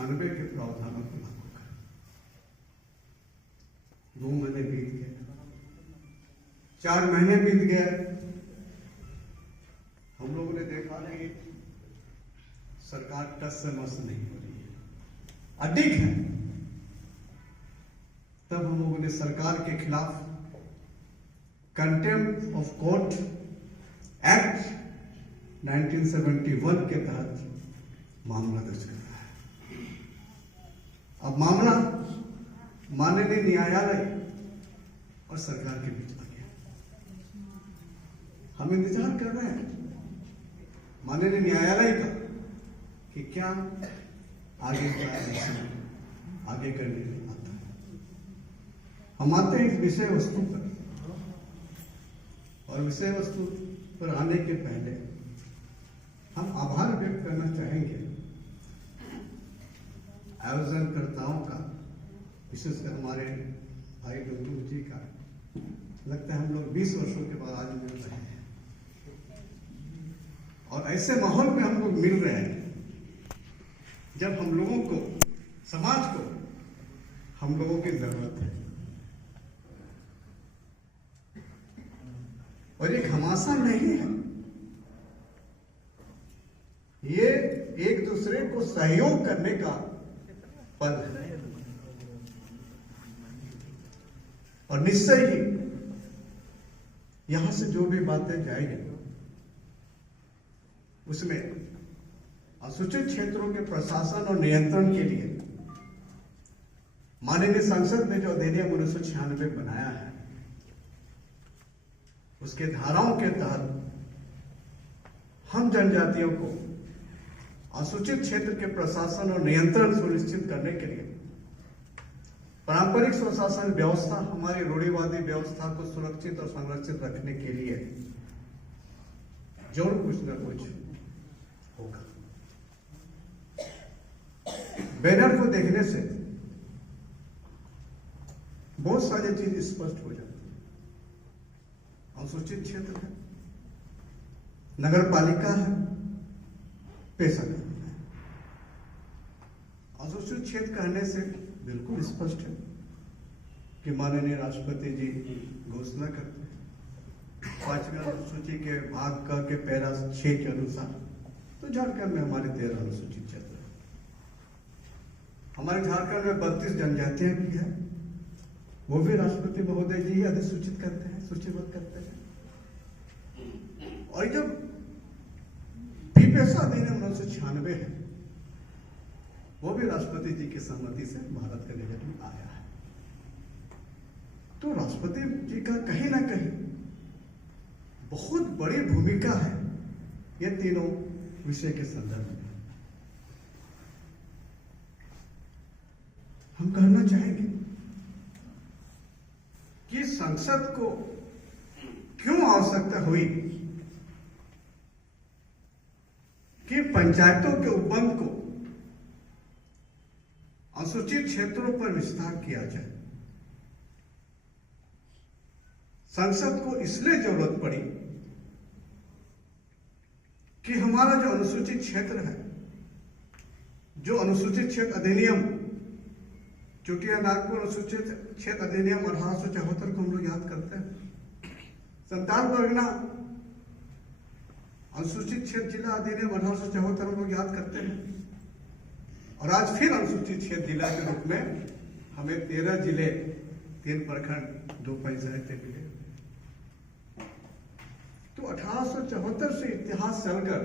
1996 के प्रावधानों को लागू करें। 2 महीने बीत गए, 4 महीने बीत गए, हम लोगों ने देखा कि सरकार टस से मस नहीं हो रही है, अडिग है। तब हम लोगों ने सरकार के खिलाफ कंटेम्प्ट ऑफ कोर्ट एक्ट 1971 के तहत मामला दर्ज करा है। अब मामला माननीय न्यायालय और सरकार के बीच आ गया। हम इंतजार कर रहे हैं माननीय न्यायालय का कि क्या आगे करने के आता है। हम आते हैं इस विषय वस्तु पर, और विषय वस्तु पर आने के पहले हम आभार व्यक्त करना चाहेंगे आयोजनकर्ताओं का, विशेषकर हमारे भाई डॉक्टर जी का। लगता है हम लोग 20 वर्षों के बाद आज मिल रहे हैं, और ऐसे माहौल में हम लोग मिल रहे हैं जब हम लोगों को, समाज को, हम लोगों की जरूरत है। और ये घमासान नहीं है, ये एक दूसरे को सहयोग करने का पल है। और निश्चय ही यहां से जो भी बातें जाएंगी उसमें अनुसूचित क्षेत्रों के प्रशासन और नियंत्रण के लिए माननीय संसद ने जो अधिनियम 1996 बनाया है, उसके धाराओं के तहत हम जनजातियों को अनुसूचित क्षेत्र के प्रशासन और नियंत्रण सुनिश्चित करने के लिए पारंपरिक स्वशासन व्यवस्था, हमारी रूढ़िवादी व्यवस्था को सुरक्षित और संरक्षित रखने के लिए जरूर कुछ न कुछ होगा। बैनर को देखने से बहुत सारी चीज स्पष्ट हो जाती है। अनुसूचित क्षेत्र है, नगर पालिका है, पेशा है। अनुसूचित क्षेत्र कहने से बिल्कुल स्पष्ट है कि माननीय राष्ट्रपति जी घोषणा करते हैं 5वीं अनुसूची के भाग क के पैरा 6 के अनुसार, तो झारखंड में हमारे 13 अनुसूचित क्षेत्र है। हमारे झारखंड में 32 जनजातियां भी है, वो भी राष्ट्रपति महोदय जी ही अधिसूचित करते हैं, सूचीबद्ध करते हैं। और जब पेशा अधिनियम 1996 है, वो भी राष्ट्रपति जी की सहमति से भारत के बजट में आया है। तो राष्ट्रपति जी का कहीं ना कहीं बहुत बड़ी भूमिका है ये तीनों विषय के संदर्भ में। हम कहना चाहेंगे कि संसद को क्यों आवश्यकता हुई कि पंचायतों के उपबंध को अनुसूचित क्षेत्रों पर विस्तार किया जाए। संसद को इसलिए जरूरत पड़ी कि हमारा जो अनुसूचित क्षेत्र है, जो अनुसूचित क्षेत्र अधिनियम, चुटिया नागपुर अनुसूचित क्षेत्र अधिनियम 1874 को हम लोग याद करते हैं, संताल परगना अनुसूचित क्षेत्र जिला अधिनियम 1874 हम लोग याद करते हैं, और आज फिर अनुसूचित क्षेत्र जिला के रूप में हमें 13 जिले, 3 प्रखंड, 2 पंचायतें मिले। तो 1874 से इतिहास चलकर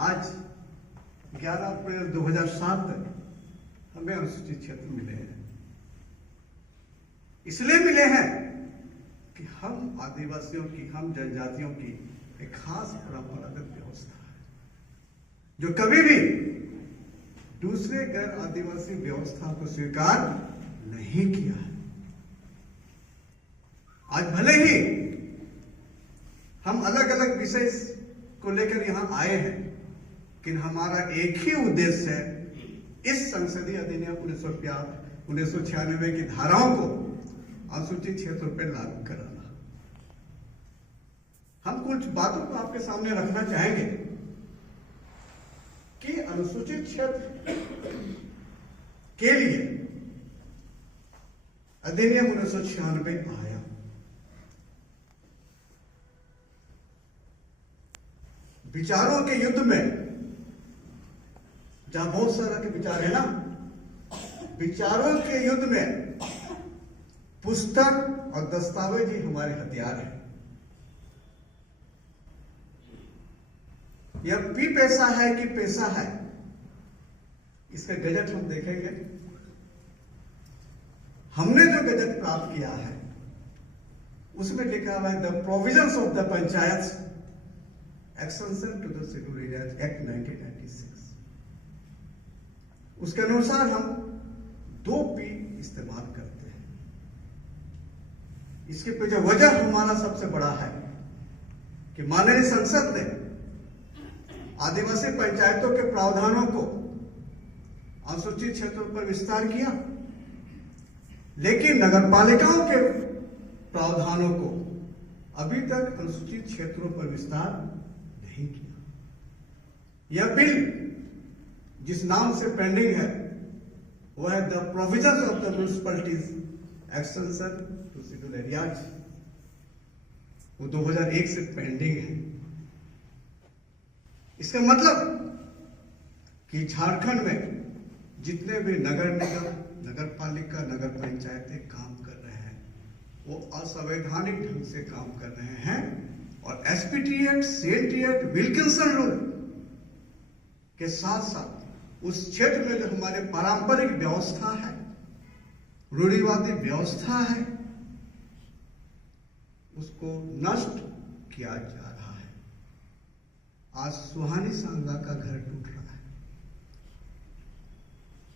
आज 11 अप्रैल 2007 तक हमें अनुसूचित क्षेत्र मिले हैं। इसलिए मिले हैं कि हम आदिवासियों की, हम जनजातियों की एक खास परंपरागत व्यवस्था है जो कभी भी दूसरे गैर आदिवासी व्यवस्था को स्वीकार नहीं किया है। आज भले ही हम अलग अलग विषय को लेकर यहां आए हैं, लेकिन हमारा एक ही उद्देश्य है, इस संसदीय अधिनियम 1996 की धाराओं को अनुसूचित क्षेत्रों पर लागू कराना। हम कुछ बातों को आपके सामने रखना चाहेंगे कि अनुसूचित क्षेत्र के लिए अधिनियम 1996 आया। विचारों के युद्ध में, जहां बहुत सारा के विचार है ना, विचारों के युद्ध में पुस्तक और दस्तावेज ही हमारे हथियार हैं। यह भी पैसा है कि पैसा है, इसका गजट हम देखेंगे। हमने जो गजट प्राप्त किया है उसमें लिखा हुआ है the provisions of the panchayat extension to the schedule areas act 1996। उसके अनुसार हम 2P इस्तेमाल करते हैं। इसके पीछे वजह हमारा सबसे बड़ा है कि माननीय संसद ने आदिवासी पंचायतों के प्रावधानों को अनुसूचित क्षेत्रों पर विस्तार किया, लेकिन नगरपालिकाओं के प्रावधानों को अभी तक अनुसूचित क्षेत्रों पर विस्तार नहीं किया। यह बिल जिस नाम से पेंडिंग है वह है the provisions of the municipalities extension to schedule areas. वो 2001 से पेंडिंग है। इसका मतलब कि झारखंड में जितने भी नगर निगम, नगर पालिका, नगर पंचायतें काम कर रहे हैं वो असंवैधानिक ढंग से काम कर रहे हैं और SPT act, CNT act, Wilkinson rule के साथ साथ उस क्षेत्र में जो हमारे पारंपरिक व्यवस्था है, रूढ़िवादी व्यवस्था है, उसको नष्ट किया जा रहा है। आज सुहानी सांगा का घर टूट रहा है।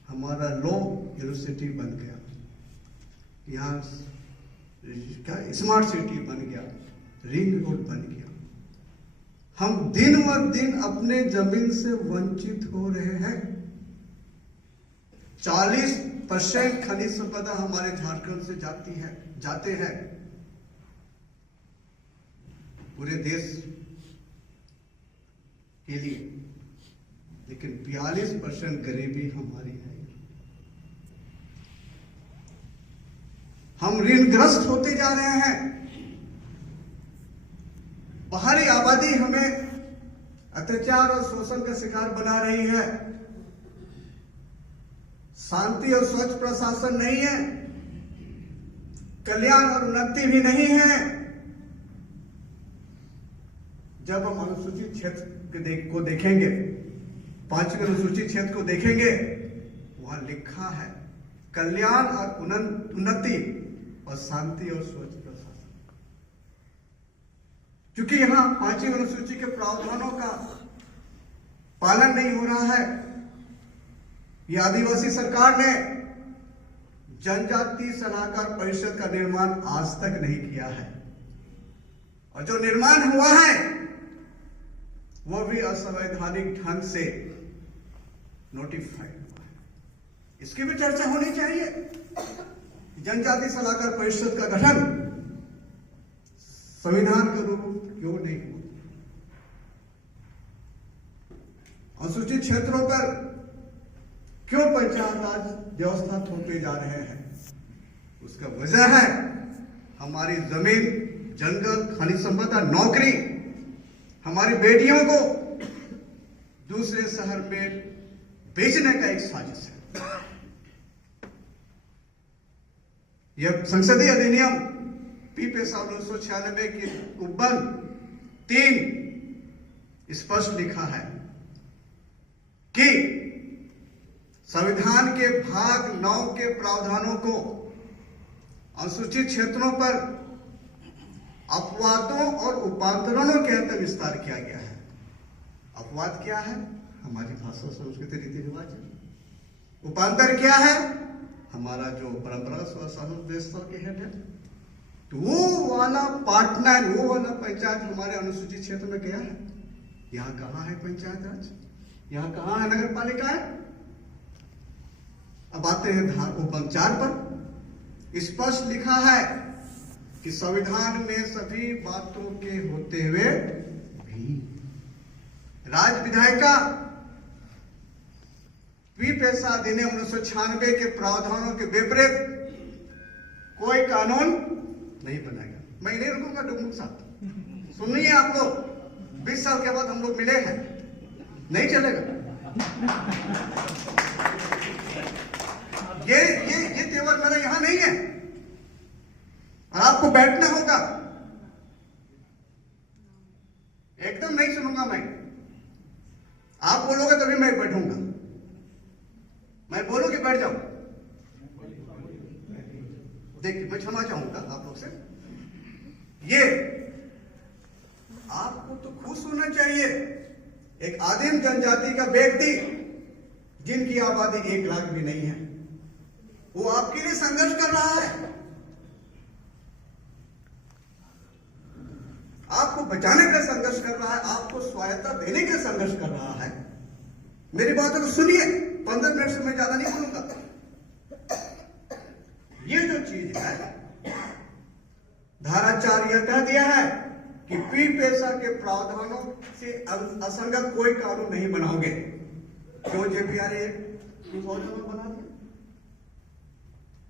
हमारा लॉ यूनिवर्सिटी बन गया, यहाँ स्मार्ट सिटी बन गया, रिंग रोड बन गया। हम दिन ब दिन अपने जमीन से वंचित हो रहे हैं। 40% खनिज संपदा हमारे झारखंड से जाते हैं पूरे देश के लिए, लेकिन 42% गरीबी हमारी है। हम ऋणग्रस्त होते जा रहे हैं। बाहरी आबादी हमें अत्याचार और शोषण का शिकार बना रही है। शांति और स्वच्छ प्रशासन नहीं है, कल्याण और उन्नति भी नहीं है। जब हम अनुसूचित क्षेत्र को देखेंगे, 5वें अनुसूचित क्षेत्र को देखेंगे, वहां लिखा है कल्याण और उन्नति और शांति और स्वच्छ प्रशासन। क्योंकि यहां 5वीं अनुसूची के प्रावधानों का पालन नहीं हो रहा है। यह आदिवासी सरकार ने जनजाति सलाहकार परिषद का निर्माण आज तक नहीं किया है, और जो निर्माण हुआ है वो भी असंवैधानिक ढंग से नोटिफाइड हुआ है। इसकी भी चर्चा होनी चाहिए। जनजाति सलाहकार परिषद का गठन संविधान के रूप क्यों नहीं हुआ? अनुसूचित क्षेत्रों पर क्यों पंचायत राज व्यवस्था थोपे जा रहे हैं? उसका वजह है हमारी जमीन, जंगल, खनिज संपदा, नौकरी, हमारी बेटियों को दूसरे शहर में बेचने का एक साजिश है। यह संसदीय अधिनियम पी/पेशा 1996 की उपबंध 3 स्पष्ट लिखा है कि संविधान के भाग 9 के प्रावधानों को अनुसूचित क्षेत्रों पर अपवादों और उपांतरणों के अंतर्गत विस्तार किया गया है। अपवाद क्या है? हमारी भाषा, संस्कृति, रीति रिवाज है। उपांतर क्या है? हमारा जो परंपरागत स्वशासन व्यवस्था के हेड है। तो वो वाला पार्टनर, वो वाला पंचायत हमारे अनुसूचित क्षेत्र में गया है। यहाँ कहाँ है पंचायत राज? यहाँ कहाँ है नगर पालिकाएं? अब आते हैं उपबंध 4 पर। स्पष्ट लिखा है कि संविधान में सभी बातों के होते हुए भी राज्य विधायिका पी पैसा अधिनियम 1996 के प्रावधानों के विपरीत कोई कानून नहीं बनाएगा। मैं नहीं रुकूंगा डुमरू साहब, सुनिए आप लोग, 20 साल के बाद हम लोग मिले हैं, नहीं चलेगा। ये तेवर मेरा यहां नहीं है, और आपको बैठना होगा। एकदम नहीं सुनूंगा मैं, आप बोलोगे तभी मैं बैठूंगा। मैं बोलूं कि बैठ जाऊं? देखिए, मैं क्षमा चाहूंगा आप लोग से। ये आपको तो खुश होना चाहिए, एक आदिम जनजाति का व्यक्ति जिनकी आबादी 1 लाख भी नहीं है, वो आपके लिए संघर्ष कर रहा है, आपको बचाने का संघर्ष कर रहा है, आपको स्वायत्ता देने का संघर्ष कर रहा है। मेरी बातों को सुनिए, 15 मिनट से मैं ज्यादा नहीं बोलूंगा। ये जो चीज है, धारा 4 यह कह दिया है कि पी पैसा के प्रावधानों से असंगत कोई कानून नहीं बनाओगे। क्यों जेपीआरए 2000 में बना दिया?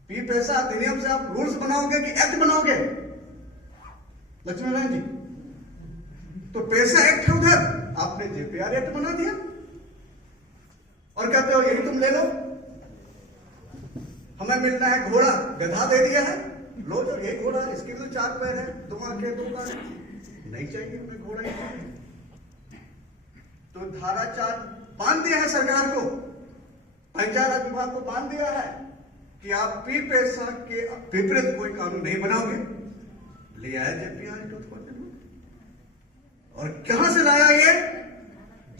पी पैसा अधिनियम से आप रूल्स बनाओगे कि एक्ट बनाओगे? लक्ष्मी नारायण जी, तो पैसा एक्ट है उधर, आपने जेपीआर एक्ट बना दिया और कहते हो यही तुम ले लो। हमें मिलना है घोड़ा, गधा दे दिया है, लो जो ये घोड़ा, इसके भी तो 4 पैर है, 2 आंखें 2 कान, नहीं चाहिए हमें घोड़ा ही चाहिए। तो धारा 4 बांध दिया है सरकार को, पंचायत राज विभाग को बांध दिया है कि आप पी पैसा के विपरीत कोई कानून नहीं बनाओगे। ले आया जेपीआर और कहां से लाया ये?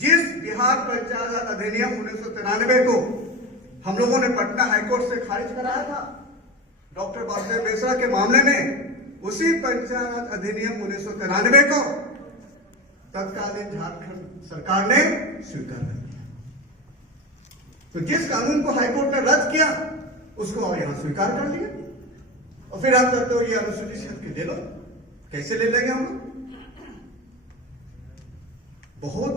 जिस बिहार पंचायत राज अधिनियम 1993 को हम लोगों ने पटना हाईकोर्ट से खारिज कराया था डॉक्टर वासुदेव बेसरा के मामले में, उसी पंचायत राज अधिनियम 1993 को तत्कालीन झारखंड सरकार ने स्वीकार कर लिया। तो जिस कानून को हाईकोर्ट ने रद्द किया उसको यहां स्वीकार कर लिया, और फिर आप कहते हो ये अनुसूचित क्षेत्र के ले लो। कैसे ले लेंगे हम लोग? बहुत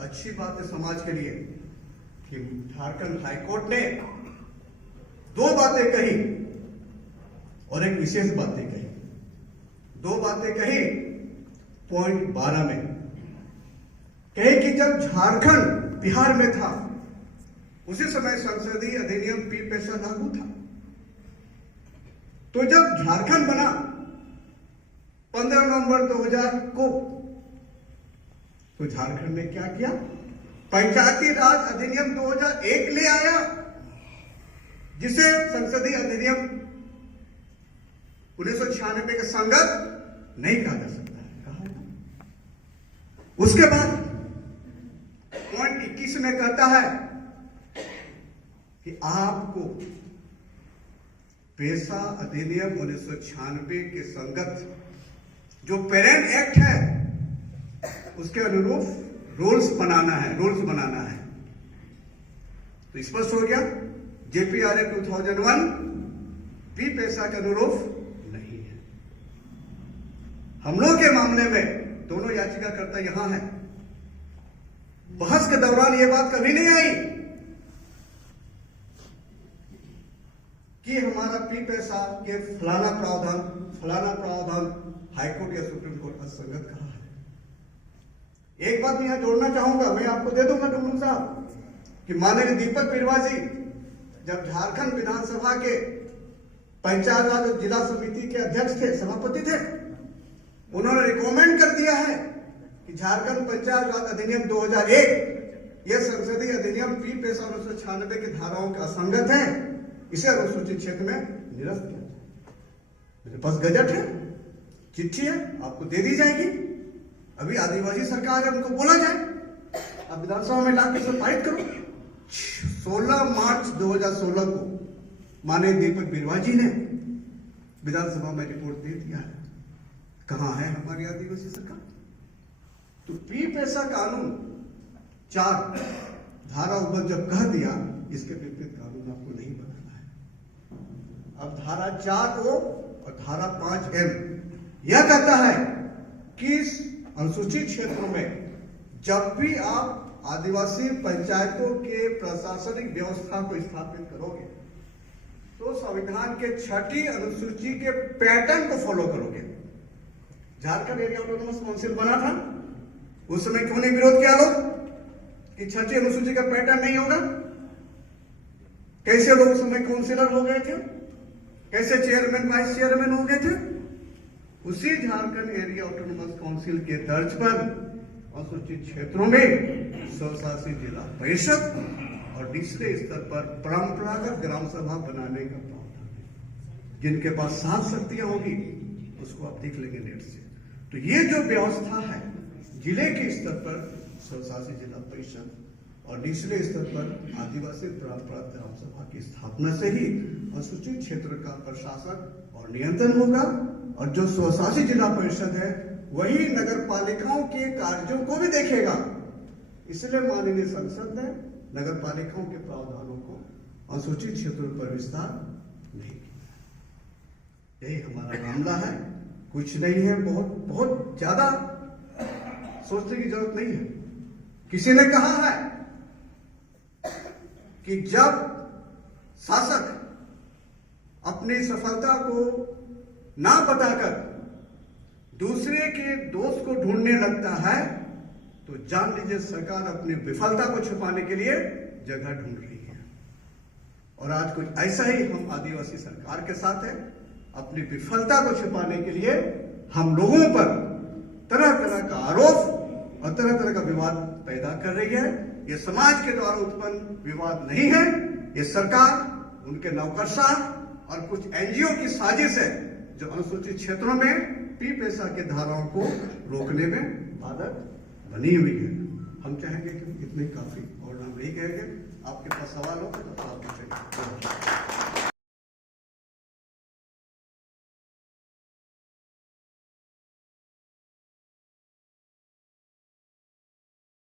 अच्छी बात है समाज के लिए कि झारखंड हाईकोर्ट ने 2 बातें कही और एक विशेष बातें कही। 2 बातें कही पॉइंट 12 में कही कि जब झारखंड बिहार में था उसी समय संसदीय अधिनियम पी पैसा लागू था। तो जब झारखंड बना 15 नवंबर 2000 को, तो झारखंड ने क्या किया? पंचायती राज अधिनियम 2001 ले आया, जिसे संसदीय अधिनियम 1996 के संगत नहीं कहा जा सकता है, कहा। उसके बाद पॉइंट 21 में कहता है कि आपको पैसा अधिनियम 1996 के संगत जो पेरेंट एक्ट है उसके अनुरूप रूल्स बनाना है। तो स्पष्ट हो गया, जेपीआरए 2001 पी पैसा के अनुरूप नहीं है। हम लोग के मामले में दोनों याचिकाकर्ता यहां हैं। बहस के दौरान यह बात कभी नहीं आई कि हमारा पी पैसा के फलाना प्रावधान हाईकोर्ट या सुप्रीम कोर्ट असंगत कहा है। एक बात मैं यहां जोड़ना चाहूंगा, मैं आपको दे दूंगा डुमरू साहब, कि माननीय दीपक बिरवा जी जब झारखंड विधानसभा के पंचायत राज और जिला समिति के अध्यक्ष थे, सभापति थे, उन्होंने रिकमेंड कर दिया है कि झारखंड पंचायत राज अधिनियम 2001 यह संसदीय अधिनियम पी पैसा 1996 की धाराओं का असंगत है, इसे अनुसूचित क्षेत्र में निरस्त किया जाए। मेरे पास गजट है, चिट्ठी है, आपको दे दी जाएगी। अभी आदिवासी सरकार है, उनको बोला जाए अब विधानसभा में लाकर इसे पारित करो। 16 मार्च 2016 को माननीय दीपक बिरवा जी ने विधानसभा में रिपोर्ट दे दिया है। कहां है हमारी आदिवासी सरकार? तो पी पैसा कानून 4 धारा उबल जब कह दिया, इसके विपरीत कानून आपको नहीं बनाना है। अब धारा 4O और धारा 5M यह कहता है कि अनुसूचित क्षेत्रों में जब भी आप आदिवासी पंचायतों के प्रशासनिक व्यवस्था को स्थापित करोगे तो संविधान के 6ठी अनुसूची के पैटर्न को फॉलो करोगे। झारखंड एरिया ऑटोनोमस काउंसिल बना था, उस समय क्यों नहीं विरोध किया लोग कि 6ठी अनुसूची का पैटर्न नहीं होगा? कैसे लोग उस समय काउंसिलर हो गए थे, कैसे चेयरमैन वाइस चेयरमैन हो गए थे? उसी झारखंड एरिया ऑटोनोमस काउंसिल के तर्ज पर अनुसूचित क्षेत्रों में स्वशासित जिला परिषद और निचले स्तर पर परंपरागत ग्राम सभा बनाने का प्रावधान है। जिनके पास 7 शक्तियां होगी उसको आप देख लेंगे नेट से। तो ये जो व्यवस्था है, जिले के स्तर पर स्वशासित जिला परिषद और निचले स्तर पर आदिवासी परंपरागत ग्राम सभा की स्थापना से ही अनुसूचित क्षेत्र का प्रशासन और नियंत्रण होगा, और जो स्वशासित जिला परिषद है वही नगर पालिकाओं के कार्यों को भी देखेगा। इसलिए माननीय संसद ने नगर पालिकाओं के प्रावधानों को अनुसूचित क्षेत्रों पर विस्तार नहीं किया। यही हमारा मामला है, कुछ नहीं है, बहुत ज्यादा सोचने की जरूरत नहीं है। किसी ने कहा है कि जब शासक अपनी सफलता को ना बताकर दूसरे के दोष को ढूंढने लगता है तो जान लीजिए सरकार अपनी विफलता को छुपाने के लिए जगह ढूंढ रही है। और आज कुछ ऐसा ही हम आदिवासी सरकार के साथ है। अपनी विफलता को छुपाने के लिए हम लोगों पर तरह तरह का आरोप और तरह तरह का विवाद पैदा कर रही है। ये समाज के द्वारा उत्पन्न विवाद नहीं है, ये सरकार, उनके नौकरशाह और कुछ एनजीओ की साजिश है जो अनुसूचित क्षेत्रों में पी पेशा के धाराओं को रोकने में बाधक बनी हुई है। हम चाहेंगे कि इतने काफी और हम नहीं कहेंगे। आपके पास सवाल हो तो आप